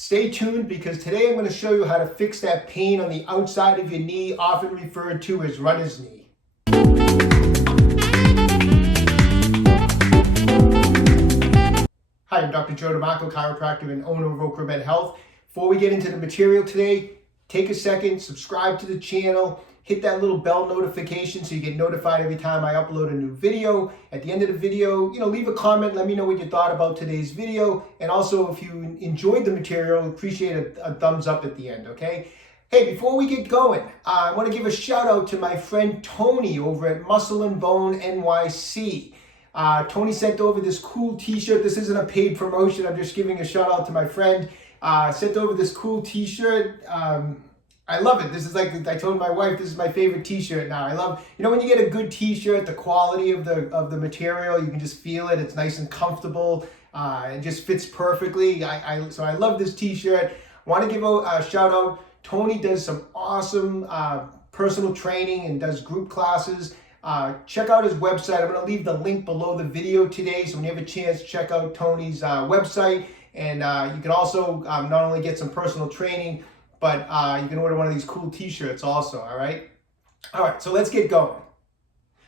Stay tuned because today I'm going to show you how to fix that pain on the outside of your knee, often referred to as runner's knee. Hi, I'm Dr. Joe DeMarco, chiropractor and owner of OcraMed Health. Before we get into the material today, take a second, subscribe to the channel, hit that little bell notification so you get notified every time I upload a new video. At the end of the video, leave a comment, let me know what you thought about today's video. And also, if you enjoyed the material, appreciate a thumbs up at the end, okay? Hey, before we get going, I want to give a shout out to my friend Tony over at Muscle and Bone NYC. Tony sent over this cool t-shirt. This isn't a paid promotion. I'm just giving a shout out to my friend. Sent over this cool t-shirt. I love it. This is like, I told my wife, this is my favorite t-shirt now. I love, when you get a good t-shirt, the quality of the material, you can just feel it. It's nice and comfortable. It just fits perfectly. So I love this t-shirt. Want to give a shout out. Tony does some awesome personal training and does group classes. Check out his website. I'm going to leave the link below the video today. So when you have a chance, check out Tony's website. And you can also not only get some personal training, but you can order one of these cool t-shirts also, all right? All right, so let's get going.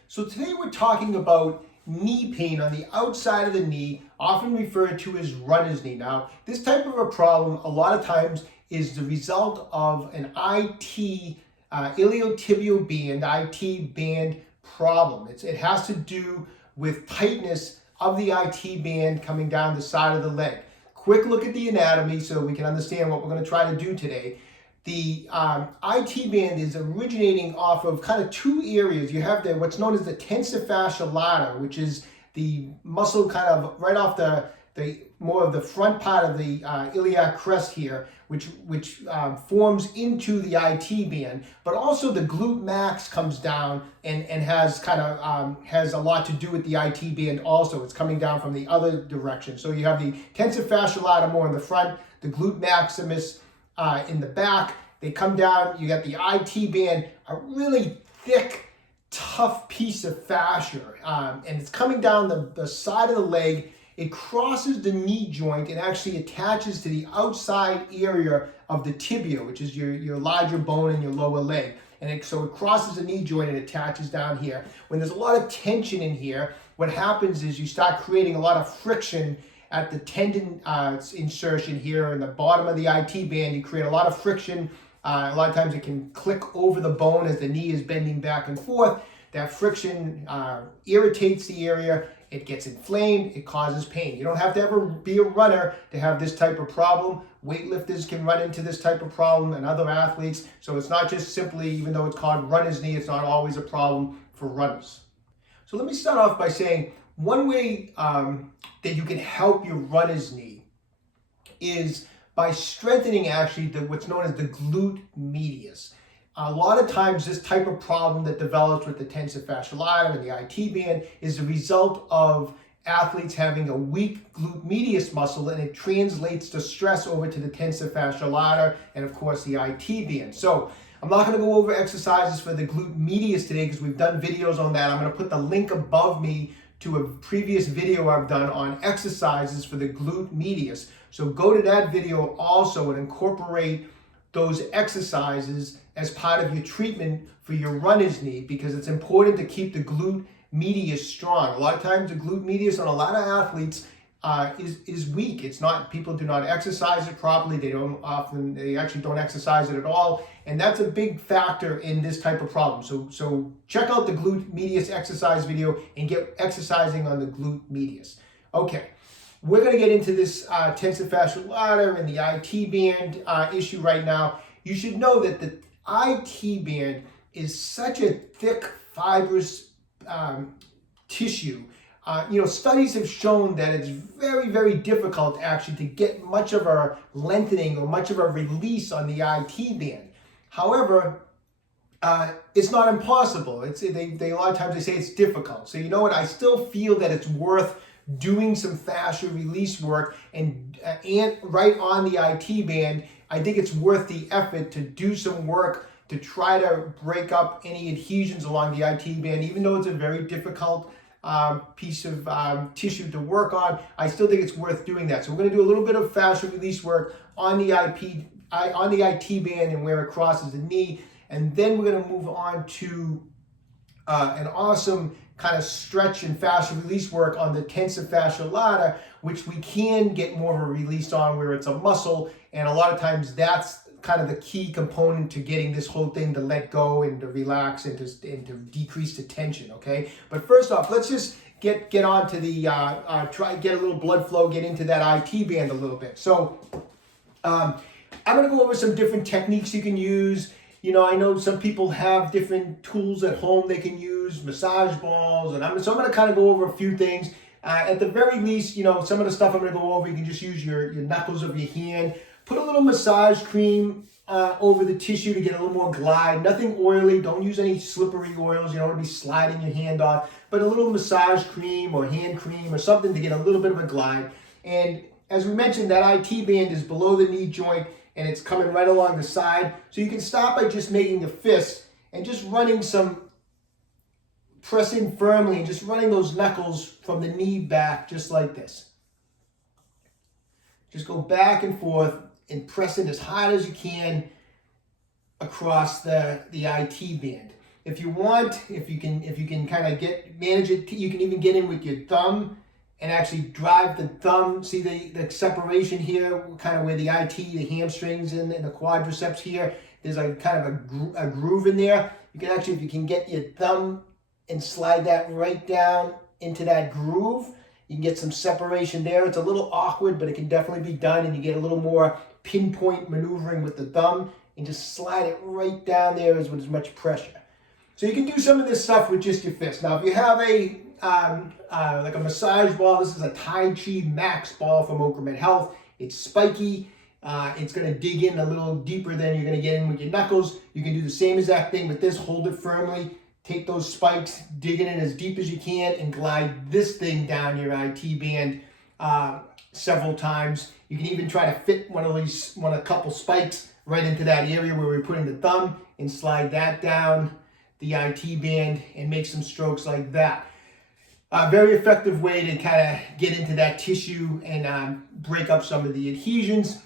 So today we're talking about knee pain on the outside of the knee, often referred to as runner's knee. Now, this type of a problem a lot of times is the result of an IT, iliotibial band, IT band problem. It has to do with tightness of the IT band coming down the side of the leg. Quick look at the anatomy so we can understand what we're going to try to do today. The IT band is originating off of kind of two areas. You have what's known as the Tensor Fascia Latae, which is the muscle kind of right off the more of the front part of the iliac crest here, which forms into the IT band, but also the glute max comes down and has kind of has a lot to do with the IT band also. It's coming down from the other direction. So you have the Tensor Fascia Latae more in the front, the glute maximus in the back. They come down, you got the IT band, a really thick, tough piece of fascia, and it's coming down the side of the leg. It crosses the knee joint and actually attaches to the outside area of the tibia, which is your larger bone in your lower leg. And so it crosses the knee joint and attaches down here. When there's a lot of tension in here, what happens is you start creating a lot of friction at the tendon insertion here in the bottom of the IT band. You create a lot of friction. A lot of times it can click over the bone as the knee is bending back and forth. That friction irritates the area. It gets inflamed, it causes pain. You don't have to ever be a runner to have this type of problem. Weightlifters can run into this type of problem and other athletes. So it's not just simply, even though it's called runner's knee, it's not always a problem for runners. So let me start off by saying one way that you can help your runner's knee is by strengthening actually what's known as the glute medius. A lot of times this type of problem that develops with the Tensor Fascia Latae and the IT band is the result of athletes having a weak glute medius muscle, and it translates to stress over to the Tensor Fascia Latae and of course the IT band. So I'm not going to go over exercises for the glute medius today because we've done videos on that. I'm going to put the link above me to a previous video I've done on exercises for the glute medius. So go to that video also and incorporate those exercises as part of your treatment for your runner's knee, because it's important to keep the glute medius strong. A lot of times the glute medius on a lot of athletes is weak. It's not, people do not exercise it properly. They actually don't exercise it at all. And that's a big factor in this type of problem. So check out the glute medius exercise video and get exercising on the glute medius. Okay. We're going to get into this Tensor Fascia Latae and the IT band issue right now. You should know that the IT band is such a thick, fibrous tissue. Studies have shown that it's very, very difficult actually to get much of a lengthening or much of a release on the IT band. However, it's not impossible. A lot of times they say it's difficult. So you know what? I still feel that it's worth doing some fascia release work and right on the IT band. I think it's worth the effort to do some work to try to break up any adhesions along the IT band, even though it's a very difficult piece of tissue to work on, I still think it's worth doing that. So we're going to do a little bit of fascial release work on the IT band and where it crosses the knee, and then we're going to move on to an awesome kind of stretch and fascial release work on the Tensor Fascia Latae, which we can get more of a release on where it's a muscle, and a lot of times that's kind of the key component to getting this whole thing to let go and to relax and to decrease the tension, okay? But first off, let's just get on to the, try get a little blood flow, get into that IT band a little bit. So I'm gonna go over some different techniques you can use. You know, I know some people have different tools at home they can use, massage balls, and so I'm gonna kind of go over a few things. At the very least, you know, some of the stuff I'm gonna go over, you can just use your knuckles of your hand. Put a little massage cream over the tissue to get a little more glide. Nothing oily. Don't use any slippery oils. You don't want to be sliding your hand off. But a little massage cream or hand cream or something to get a little bit of a glide. And as we mentioned, that IT band is below the knee joint and it's coming right along the side. So you can start by just making a fist and just running some, pressing firmly and just running those knuckles from the knee back just like this. Just go back and forth and press it as hard as you can across the IT band. If you want, if you can kind of manage it, you can even get in with your thumb and actually drive the thumb. See the separation here, kind of where the IT, the hamstrings and the quadriceps here. There's a kind of a groove in there. You can actually, if you can get your thumb and slide that right down into that groove, you can get some separation there. It's a little awkward, but it can definitely be done, and you get a little more pinpoint maneuvering with the thumb and just slide it right down there with as much pressure. So you can do some of this stuff with just your fist. Now, if you have a like a massage ball, this is a Tai Chi Max ball from OcraMed Health. It's spiky. It's going to dig in a little deeper than you're going to get in with your knuckles. You can do the same exact thing with this. Hold it firmly. Take those spikes, dig it in as deep as you can, and glide this thing down your IT band several times. You can even try to fit a couple spikes right into that area where we're putting the thumb and slide that down the IT band and make some strokes like that. Very effective way to kind of get into that tissue and break up some of the adhesions.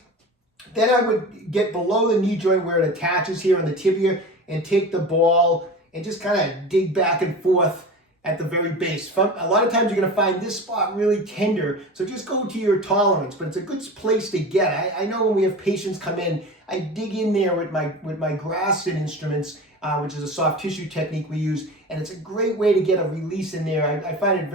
Then I would get below the knee joint where it attaches here on the tibia and take the ball and just kind of dig back and forth at the very base. A lot of times you're going to find this spot really tender, so just go to your tolerance, but it's a good place to get. I know when we have patients come in, I dig in there with my Graston instruments, which is a soft tissue technique we use, and it's a great way to get a release in there. I find it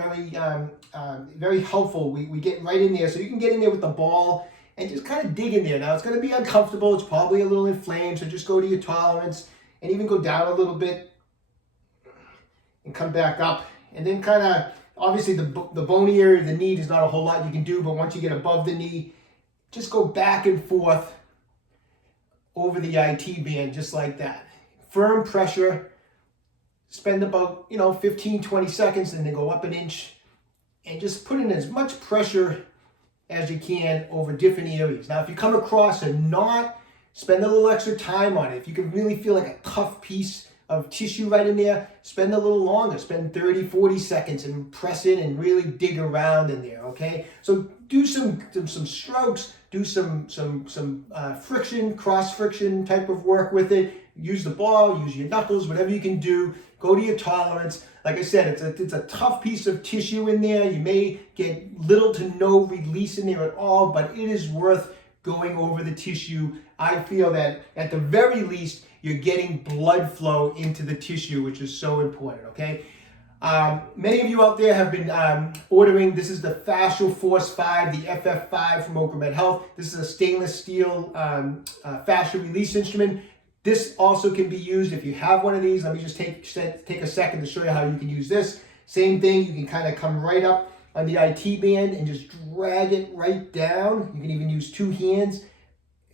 very helpful. We get right in there, so you can get in there with the ball and just kind of dig in there. Now, it's going to be uncomfortable. It's probably a little inflamed, so just go to your tolerance and even go down a little bit and come back up. And then kind of, obviously the bony area of the knee, there's not a whole lot you can do, but once you get above the knee, just go back and forth over the IT band just like that. Firm pressure, spend about 15, 20 seconds, and then go up an inch and just put in as much pressure as you can over different areas. Now, if you come across a knot, spend a little extra time on it. If you can really feel like a tough piece of tissue right in there, spend a little longer, spend 30, 40 seconds and press it and really dig around in there, okay? So do some strokes, do some friction, cross friction type of work with it. Use the ball, use your knuckles, whatever you can do. Go to your tolerance. Like I said, it's a tough piece of tissue in there. You may get little to no release in there at all, but it is worth going over the tissue. I feel that at the very least, you're getting blood flow into the tissue, which is so important, okay? Many of you out there have been ordering, this is the Fascial Force 5, the FF5 from OcraMed Health. This is a stainless steel fascia release instrument. This also can be used if you have one of these. Let me just take a second to show you how you can use this. Same thing, you can kind of come right up on the IT band and just drag it right down. You can even use two hands.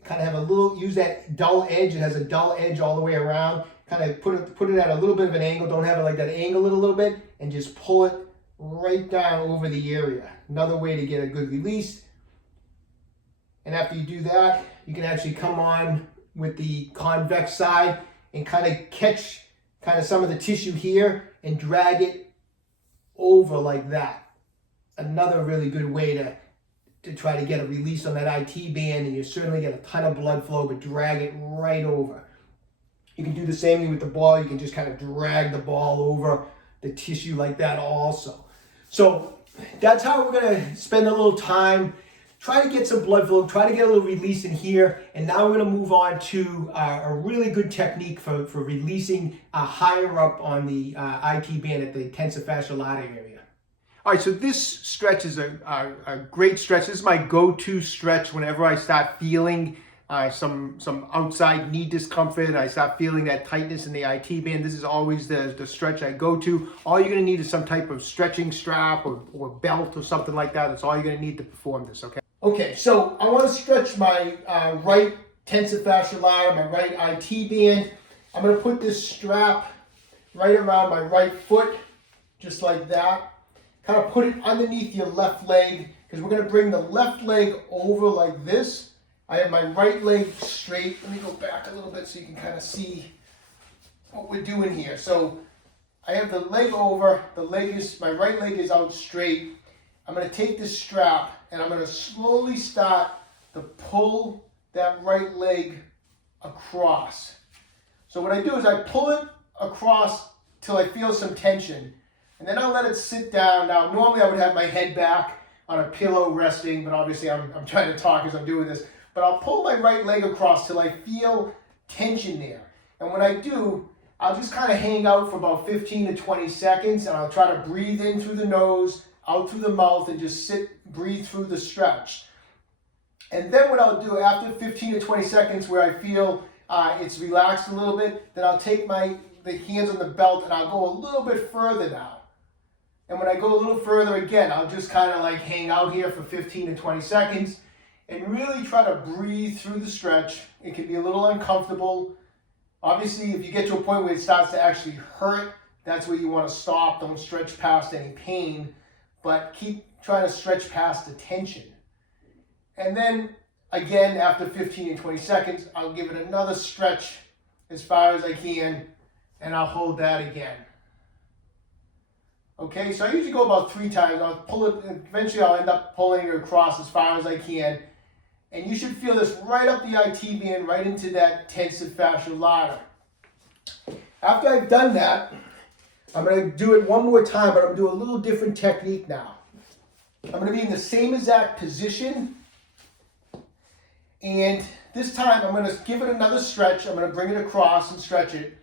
Kind of have a little, use that dull edge. It has a dull edge all the way around. Kind of put it at a little bit of an angle. Don't have it like that angle a little bit. And just pull it right down over the area. Another way to get a good release. And after you do that, you can actually come on with the convex side and kind of catch kind of some of the tissue here and drag it over like that. Another really good way to try to get a release on that IT band, and you certainly get a ton of blood flow, but drag it right over. You can do the same thing with the ball. You can just kind of drag the ball over the tissue like that also. So that's how we're gonna spend a little time, try to get some blood flow, try to get a little release in here. And now we're gonna move on to a really good technique for releasing higher up on the IT band at the Tensor Fascia Latae area. All right, so this stretch is a great stretch. This is my go-to stretch whenever I start feeling some outside knee discomfort. I start feeling that tightness in the IT band. This is always the stretch I go to. All you're gonna need is some type of stretching strap or belt or something like that. That's all you're gonna need to perform this, okay? Okay, so I wanna stretch my right Tensor Fascia Latae, my right IT band. I'm gonna put this strap right around my right foot, just like that. Kind of put it underneath your left leg, because we're going to bring the left leg over like this. I have my right leg straight. Let me go back a little bit so you can kind of see what we're doing here. So I have the leg over, my right leg is out straight. I'm going to take this strap and I'm going to slowly start to pull that right leg across. So what I do is I pull it across till I feel some tension. And then I'll let it sit down. Now, normally I would have my head back on a pillow resting, but obviously I'm trying to talk as I'm doing this. But I'll pull my right leg across till I feel tension there. And when I do, I'll just kind of hang out for about 15 to 20 seconds, and I'll try to breathe in through the nose, out through the mouth, and just breathe through the stretch. And then what I'll do after 15 to 20 seconds where I feel it's relaxed a little bit, then I'll take the hands on the belt and I'll go a little bit further now. And when I go a little further again, I'll just kind of like hang out here for 15 to 20 seconds and really try to breathe through the stretch. It can be a little uncomfortable. Obviously, if you get to a point where it starts to actually hurt, that's where you want to stop. Don't stretch past any pain, but keep trying to stretch past the tension. And then again, after 15 and 20 seconds, I'll give it another stretch as far as I can, and I'll hold that again. Okay, so I usually go about 3 times. I'll pull it, eventually I'll end up pulling it across as far as I can. And you should feel this right up the IT band, right into that Tensor Fascia Latae. After I've done that, I'm going to do it one more time, but I'm going to do a little different technique now. I'm going to be in the same exact position. And this time I'm going to give it another stretch. I'm going to bring it across and stretch it.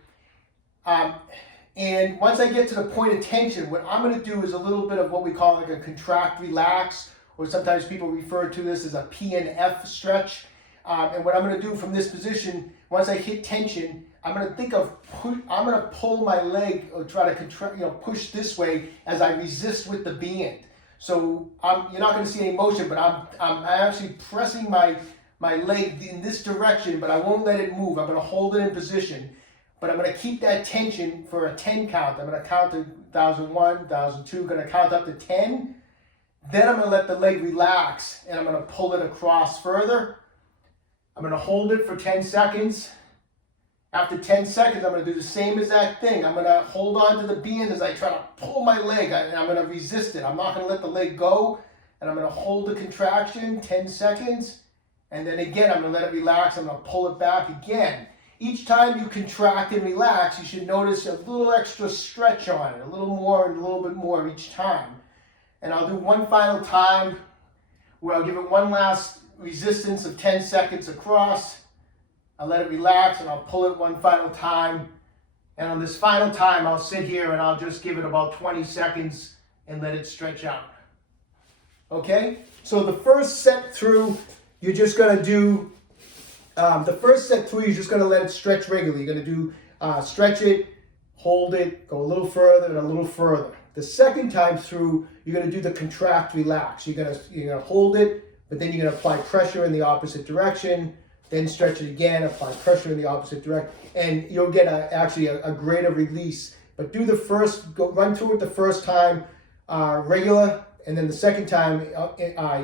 And once I get to the point of tension, what I'm going to do is a little bit of what we call like a contract relax, or sometimes people refer to this as a P&F stretch. And what I'm going to do from this position, once I hit tension, I'm going to pull my leg or try to push this way as I resist with the band. So you're not going to see any motion, but I'm actually pressing my leg in this direction, but I won't let it move. I'm going to hold it in position. But I'm going to keep that tension for a 10 count. I'm going to count to 1,001, 1,002, going to count up to 10. Then I'm going to let the leg relax, and I'm going to pull it across further. I'm going to hold it for 10 seconds. After 10 seconds, I'm going to do the same exact thing. I'm going to hold on to the band as I try to pull my leg, and I'm going to resist it. I'm not going to let the leg go, and I'm going to hold the contraction 10 seconds. And then again, I'm going to let it relax. I'm going to pull it back again. Each time you contract and relax, you should notice a little extra stretch on it, a little more and a little bit more each time. And I'll do one final time where I'll give it one last resistance of 10 seconds across. I'll let it relax and I'll pull it one final time. And on this final time, I'll sit here and I'll just give it about 20 seconds and let it stretch out. Okay? So the first set through, you're just going to do you're just going to let it stretch regularly. You're going to do stretch it, hold it, go a little further and a little further. The second time through, you're going to do the contract relax. You're going to hold it, but then you're going to apply pressure in the opposite direction, then stretch it again, apply pressure in the opposite direction, and you'll get actually a greater release. But do the first, run through it the first time regular, and then the second time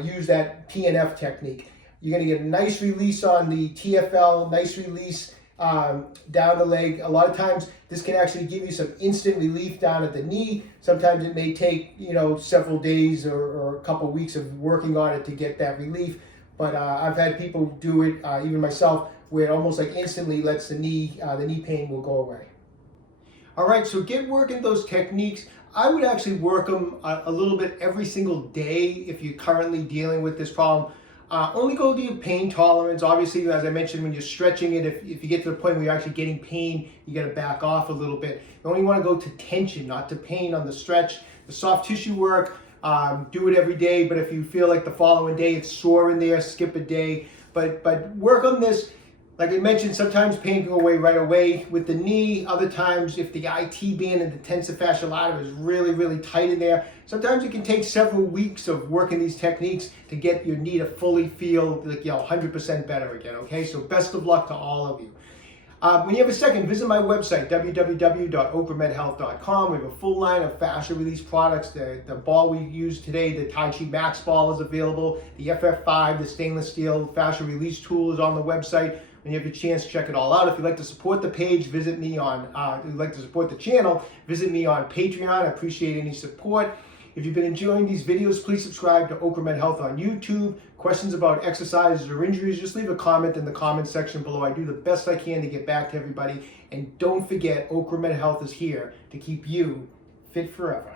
use that P&F technique. You're going to get a nice release on the TFL, nice release down the leg. A lot of times this can actually give you some instant relief down at the knee. Sometimes it may take, several days or a couple weeks of working on it to get that relief. But I've had people do it, even myself, where it almost like instantly lets the knee pain will go away. All right, so get working those techniques. I would actually work them a little bit every single day if you're currently dealing with this problem. Only go to your pain tolerance. Obviously, as I mentioned, when you're stretching it, if you get to the point where you're actually getting pain, you got to back off a little bit. You only want to go to tension, not to pain on the stretch. The soft tissue work, do it every day, but if you feel like the following day it's sore in there, skip a day. But work on this. Like I mentioned, sometimes pain can go away right away with the knee. Other times, if the IT band and the Tensor Fascia Latae is really, really tight in there, sometimes it can take several weeks of working these techniques to get your knee to fully feel like 100% better again, okay? So best of luck to all of you. When you have a second, visit my website, www.OcraMedHealth.com. We have a full line of fascia release products. The ball we use today, the Tai Chi Max ball, is available. The FF5, the stainless steel fascia release tool, is on the website. When you have a chance, check it all out. If you'd like to support the page, visit me on, if you'd like to support the channel, visit me on Patreon. I appreciate any support. If you've been enjoying these videos, please subscribe to OcraMed Health on YouTube. Questions about exercises or injuries, just leave a comment in the comment section below. I do the best I can to get back to everybody. And don't forget, OcraMed Health is here to keep you fit forever.